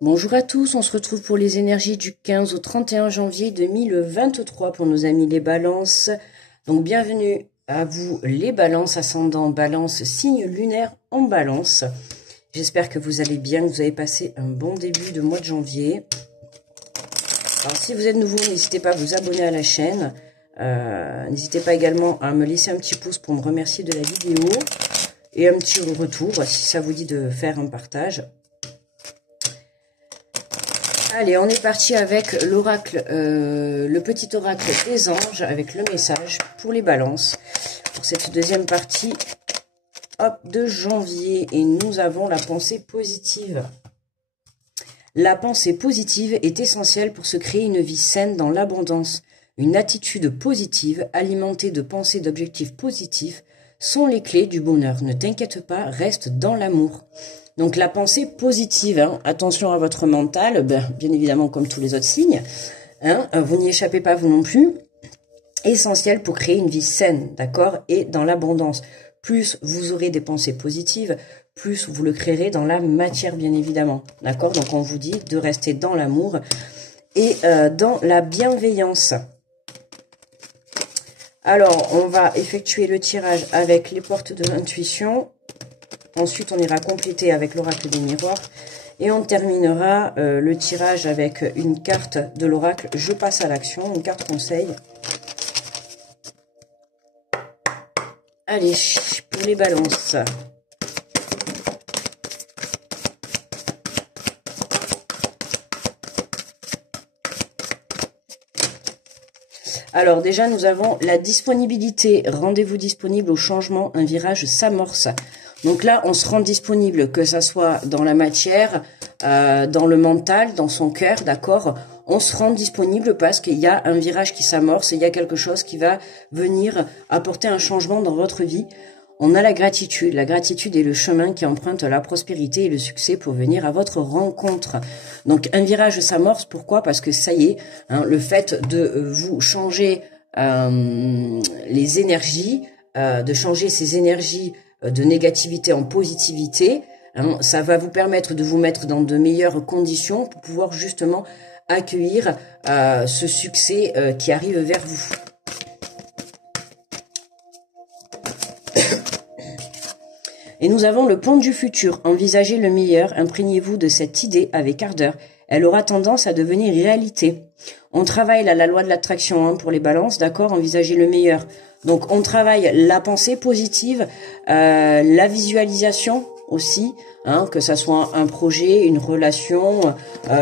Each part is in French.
Bonjour à tous, on se retrouve pour les énergies du 15 au 31 janvier 2023 pour nos amis les balances. Donc bienvenue à vous les balances, ascendant balance, signe lunaire en balance. J'espère que vous allez bien, que vous avez passé un bon début de mois de janvier. Alors si vous êtes nouveau, n'hésitez pas à vous abonner à la chaîne. N'hésitez pas également à me laisser un petit pouce pour me remercier de la vidéo. Et un petit retour si ça vous dit de faire un partage. Allez, on est parti avec l'oracle, le petit oracle des anges, avec le message pour les balances. Pour cette deuxième partie, hop, de janvier. Et nous avons la pensée positive. La pensée positive est essentielle pour se créer une vie saine dans l'abondance. Une attitude positive, alimentée de pensées d'objectifs positifs, sont les clés du bonheur. Ne t'inquiète pas, reste dans l'amour. Donc la pensée positive, hein, attention à votre mental, bien évidemment comme tous les autres signes, hein, vous n'y échappez pas vous non plus, essentiel pour créer une vie saine, d'accord, et dans l'abondance. Plus vous aurez des pensées positives, plus vous le créerez dans la matière bien évidemment, d'accord. Donc on vous dit de rester dans l'amour et dans la bienveillance. Alors on va effectuer le tirage avec les portes de l'intuition. Ensuite, on ira compléter avec l'oracle des miroirs. Et on terminera le tirage avec une carte de l'oracle. Je passe à l'action, une carte conseil. Allez, pour les balances. Alors déjà, nous avons la disponibilité. Rendez-vous disponible au changement. Un virage s'amorce. Donc là, on se rend disponible, que ça soit dans la matière, dans le mental, dans son cœur, d'accord. On se rend disponible parce qu'il y a un virage qui s'amorce, il y a quelque chose qui va venir apporter un changement dans votre vie. On a la gratitude. La gratitude est le chemin qui emprunte la prospérité et le succès pour venir à votre rencontre. Donc un virage s'amorce, pourquoi? Parce que ça y est, hein, le fait de vous changer les énergies, de changer ces énergies de négativité en positivité, hein, ça va vous permettre de vous mettre dans de meilleures conditions pour pouvoir justement accueillir ce succès qui arrive vers vous. Et nous avons le pont du futur. Envisagez le meilleur, imprégnez-vous de cette idée avec ardeur. Elle aura tendance à devenir réalité. On travaille là, la loi de l'attraction hein, pour les balances, d'accord? Envisagez le meilleur. Donc on travaille la pensée positive, la visualisation aussi, hein, que ça soit un projet, une relation,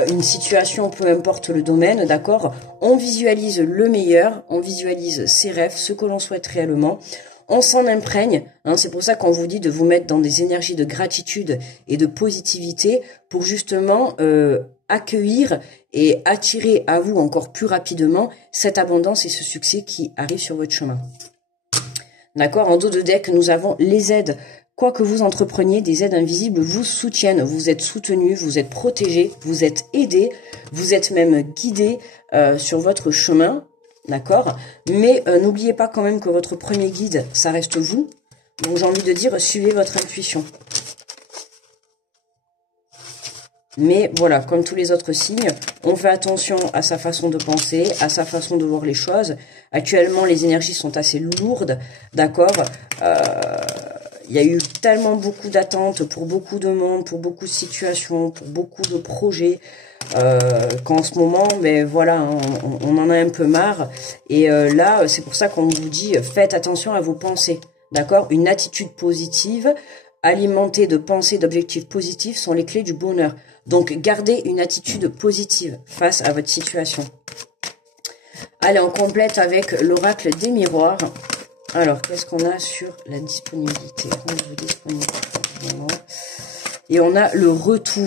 une situation, peu importe le domaine, d'accord? On visualise le meilleur, on visualise ses rêves, ce que l'on souhaite réellement. On s'en imprègne, hein, c'est pour ça qu'on vous dit de vous mettre dans des énergies de gratitude et de positivité pour justement accueillir et attirer à vous encore plus rapidement cette abondance et ce succès qui arrive sur votre chemin. D'accord, en dos de deck, nous avons les aides. Quoi que vous entrepreniez, des aides invisibles vous soutiennent. Vous êtes soutenu, vous êtes protégé, vous êtes aidé, vous êtes même guidé sur votre chemin. D'accord, mais n'oubliez pas quand même que votre premier guide, ça reste vous. Donc j'ai envie de dire, suivez votre intuition. Mais voilà, comme tous les autres signes, on fait attention à sa façon de penser, à sa façon de voir les choses. Actuellement, les énergies sont assez lourdes, d'accord. Il y a eu tellement beaucoup d'attentes pour beaucoup de monde, pour beaucoup de situations, pour beaucoup de projets. Qu'en ce moment, mais voilà, on en a un peu marre. Et là, c'est pour ça qu'on vous dit, faites attention à vos pensées, d'accord? Une attitude positive, alimentée de pensées, d'objectifs positifs sont les clés du bonheur. Donc, gardez une attitude positive face à votre situation. Allez, on complète avec l'oracle des miroirs. Alors, qu'est-ce qu'on a sur la disponibilité? Rendez-vous disponible. Et on a le retour,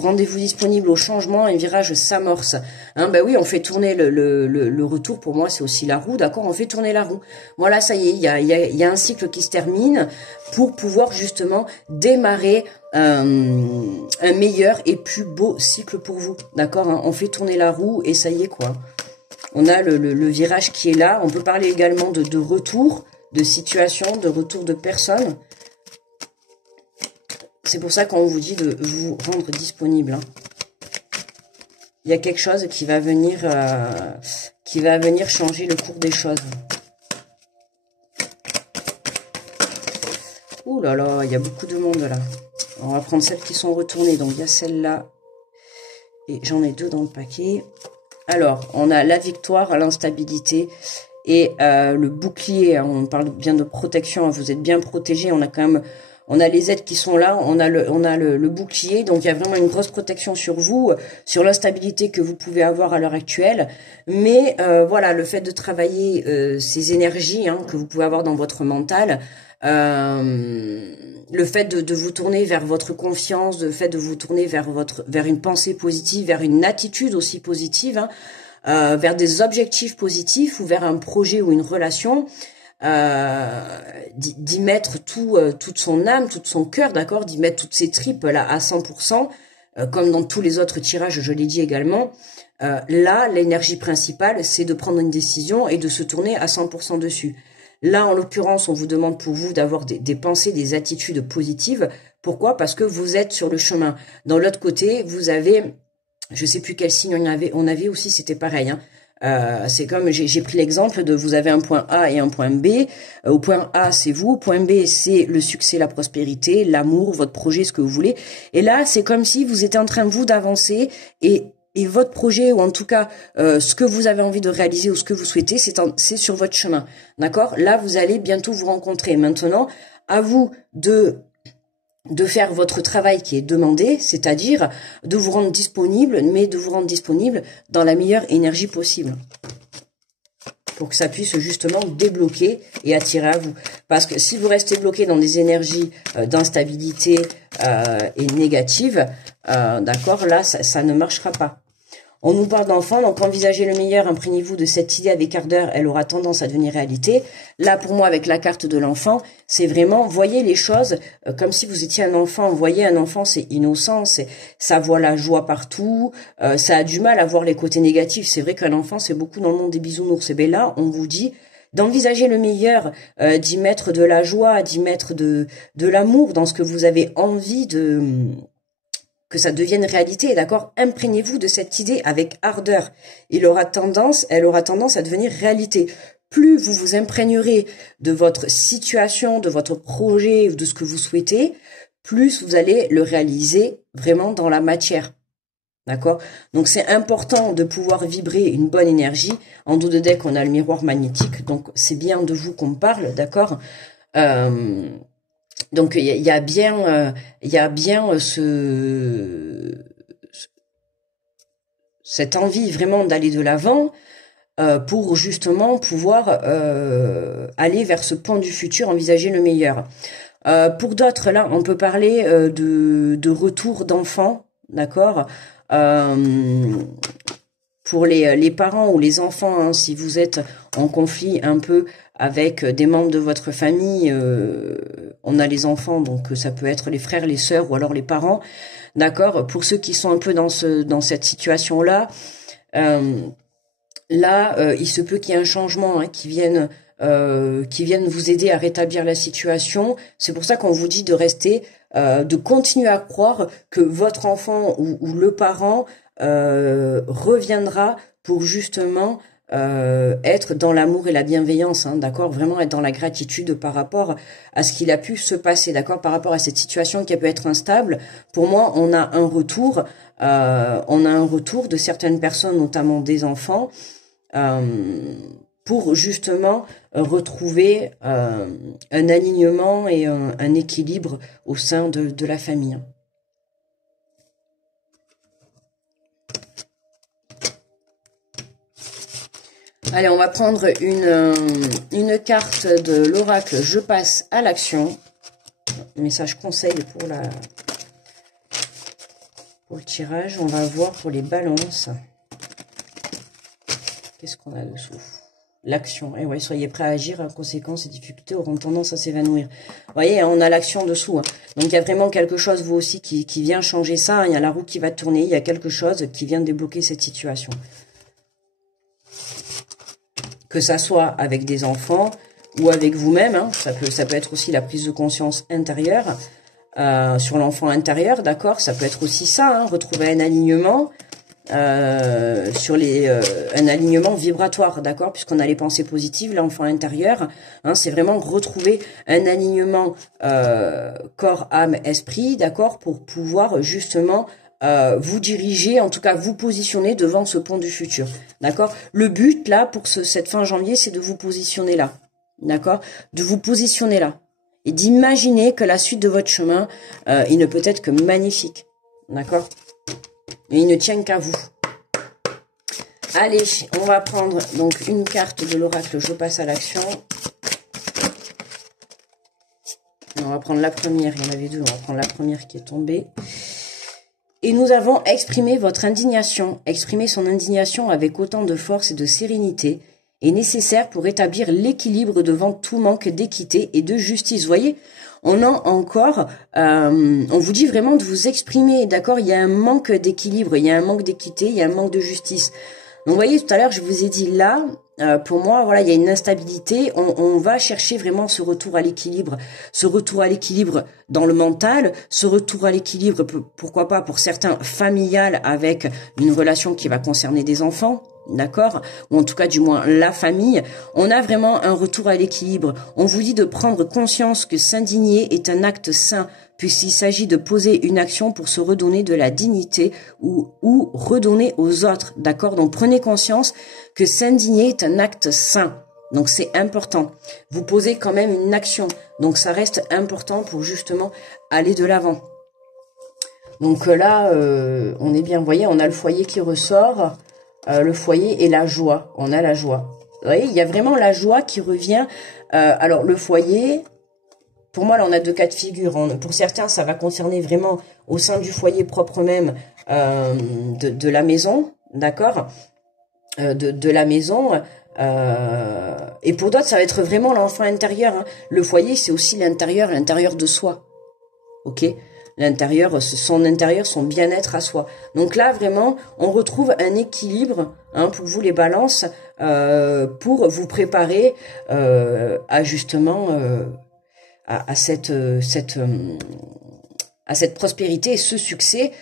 rendez-vous disponible au changement, un virage s'amorce. Hein, ben oui, on fait tourner le retour, pour moi c'est aussi la roue, d'accord, on fait tourner la roue. Voilà, ça y est, il y a un cycle qui se termine pour pouvoir justement démarrer un meilleur et plus beau cycle pour vous, d'accord, hein, on fait tourner la roue et ça y est quoi. On a le virage qui est là, on peut parler également de retour, de situation, de retour de personne. C'est pour ça qu'on vous dit de vous rendre disponible. Hein. Il y a quelque chose qui va venir changer le cours des choses. Ouh là là, il y a beaucoup de monde là. On va prendre celles qui sont retournées. Donc, il y a celle-là. Et j'en ai 2 dans le paquet. Alors, on a la victoire, l'instabilité et le bouclier. Hein. On parle bien de protection. Hein. Vous êtes bien protégés. On a quand même... On a les aides qui sont là, on a le bouclier, donc il y a vraiment une grosse protection sur vous, sur l'instabilité que vous pouvez avoir à l'heure actuelle. Mais voilà, le fait de travailler ces énergies hein, que vous pouvez avoir dans votre mental, le fait de vous tourner vers votre confiance, le fait de vous tourner vers une pensée positive, vers une attitude aussi positive, hein, vers des objectifs positifs ou vers un projet ou une relation. D'y mettre toute son âme, tout son cœur, d'accord, d'y mettre toutes ses tripes là à 100%, comme dans tous les autres tirages, je l'ai dit également. Là, l'énergie principale, c'est de prendre une décision et de se tourner à 100% dessus. Là, en l'occurrence, on vous demande pour vous d'avoir des pensées, des attitudes positives. Pourquoi? Parce que vous êtes sur le chemin. Dans l'autre côté, vous avez, je sais plus quel signe on avait aussi, c'était pareil, hein. C'est comme, j'ai pris l'exemple de vous avez un point A et un point B. Au point A, c'est vous. Au point B, c'est le succès, la prospérité, l'amour, votre projet, ce que vous voulez. Et là, c'est comme si vous étiez en train, vous, d'avancer et votre projet, ou en tout cas, ce que vous avez envie de réaliser ou ce que vous souhaitez, c'est sur votre chemin. D'accord? Là, vous allez bientôt vous rencontrer. Maintenant, à vous de faire votre travail qui est demandé, c'est-à-dire de vous rendre disponible, mais de vous rendre disponible dans la meilleure énergie possible. Pour que ça puisse justement débloquer et attirer à vous. Parce que si vous restez bloqué dans des énergies d'instabilité et négatives, d'accord, là, ça ne marchera pas. On nous parle d'enfant, donc envisagez le meilleur, imprégnez-vous de cette idée avec ardeur, elle aura tendance à devenir réalité. Là, pour moi, avec la carte de l'enfant, c'est vraiment, voyez les choses comme si vous étiez un enfant. Voyez, un enfant, c'est innocent, ça voit la joie partout, ça a du mal à voir les côtés négatifs. C'est vrai qu'un enfant, c'est beaucoup dans le monde des bisounours. Et bien là, on vous dit d'envisager le meilleur, d'y mettre de la joie, d'y mettre de l'amour dans ce que vous avez envie que ça devienne réalité, d'accord? Imprégnez-vous de cette idée avec ardeur. Elle aura tendance à devenir réalité. Plus vous vous imprégnerez de votre situation, de votre projet, de ce que vous souhaitez, plus vous allez le réaliser vraiment dans la matière. D'accord? Donc c'est important de pouvoir vibrer une bonne énergie. En dos de deck, on a le miroir magnétique, donc c'est bien de vous qu'on parle, d'accord? Donc il y a bien cette envie vraiment d'aller de l'avant pour justement pouvoir aller vers ce point du futur, envisager le meilleur. Pour d'autres, là, on peut parler de retour d'enfants, d'accord, pour les parents ou les enfants, hein, si vous êtes en conflit un peu avec des membres de votre famille, on a les enfants, donc ça peut être les frères, les sœurs ou alors les parents, d'accord. Pour ceux qui sont un peu dans cette situation-là, il se peut qu'il y ait un changement hein, qui vienne vous aider à rétablir la situation. C'est pour ça qu'on vous dit de rester, de continuer à croire que votre enfant ou le parent reviendra pour justement être dans l'amour et la bienveillance, hein, d'accord, vraiment être dans la gratitude par rapport à ce qu'il a pu se passer, d'accord, par rapport à cette situation qui a pu être instable. Pour moi, on a un retour de certaines personnes, notamment des enfants, pour justement retrouver un alignement et un équilibre au sein de la famille. Allez, on va prendre une carte de l'oracle. Je passe à l'action. Message conseil pour le tirage. On va voir pour les balances. Qu'est-ce qu'on a dessous? L'action. Et ouais, soyez prêts à agir. En conséquence, ces difficultés auront tendance à s'évanouir. Vous voyez, on a l'action dessous. Hein. Donc, il y a vraiment quelque chose, vous aussi, qui vient changer ça. Il y a la roue qui va tourner. Il y a quelque chose qui vient débloquer cette situation. Que ça soit avec des enfants ou avec vous-même, hein, ça peut être aussi la prise de conscience intérieure sur l'enfant intérieur, d'accord. Ça peut être aussi ça, hein, retrouver un alignement. sur un alignement vibratoire, d'accord, puisqu'on a les pensées positives, l'enfant intérieur, hein, c'est vraiment retrouver un alignement corps, âme, esprit, d'accord, pour pouvoir justement vous diriger, en tout cas vous positionner devant ce pont du futur, d'accord. Le but là pour cette fin janvier, c'est de vous positionner là, d'accord, de vous positionner là et d'imaginer que la suite de votre chemin, il ne peut être que magnifique, d'accord. Et il ne tient qu'à vous. Allez, on va prendre donc une carte de l'oracle. Je passe à l'action. On va prendre la première. Il y en avait deux. On va prendre la première qui est tombée. Et nous avons exprimé votre indignation. Exprimer son indignation avec autant de force et de sérénité est nécessaire pour établir l'équilibre devant tout manque d'équité et de justice. Vous voyez, on a encore, on vous dit vraiment de vous exprimer, d'accord. Il y a un manque d'équilibre, il y a un manque d'équité, il y a un manque de justice. Donc vous voyez, tout à l'heure, je vous ai dit là, pour moi, voilà, il y a une instabilité. On va chercher vraiment ce retour à l'équilibre dans le mental, ce retour à l'équilibre, pourquoi pas pour certains familial avec une relation qui va concerner des enfants. D'accord, ou en tout cas du moins la famille. On a vraiment un retour à l'équilibre. On vous dit de prendre conscience que s'indigner est un acte sain, puisqu'il s'agit de poser une action pour se redonner de la dignité ou redonner aux autres. D'accord, donc prenez conscience que s'indigner est un acte sain. Donc c'est important. Vous posez quand même une action. Donc ça reste important pour justement aller de l'avant. Donc là, on est bien, vous voyez, on a le foyer qui ressort. Le foyer et la joie, on a la joie. Vous voyez, il y a vraiment la joie qui revient. Alors le foyer, pour moi là on a deux cas de figure. Pour certains ça va concerner vraiment au sein du foyer propre même de la maison, d'accord, de la maison. Et pour d'autres ça va être vraiment l'enfant intérieur. Hein. Le foyer c'est aussi l'intérieur de soi. Ok. L'intérieur, son intérieur, son bien-être à soi. Donc là, vraiment, on retrouve un équilibre hein, pour vous les balances, pour vous préparer à justement à cette prospérité et ce succès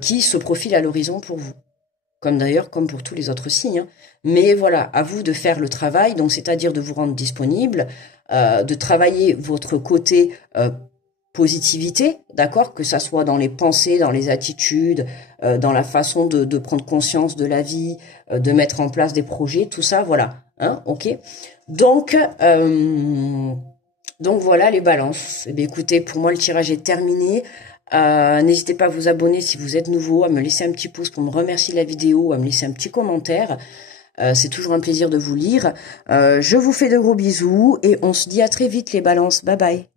qui se profile à l'horizon pour vous. Comme d'ailleurs, comme pour tous les autres signes. Hein. Mais voilà, à vous de faire le travail, donc c'est-à-dire de vous rendre disponible, de travailler votre côté positivité, d'accord, que ça soit dans les pensées, dans les attitudes, dans la façon de prendre conscience de la vie, de mettre en place des projets, tout ça, voilà, hein, ok. Donc voilà les balances. Eh bien, écoutez, pour moi le tirage est terminé. N'hésitez pas à vous abonner si vous êtes nouveau, à me laisser un petit pouce pour me remercier de la vidéo, à me laisser un petit commentaire. C'est toujours un plaisir de vous lire. Je vous fais de gros bisous et on se dit à très vite les balances. Bye bye.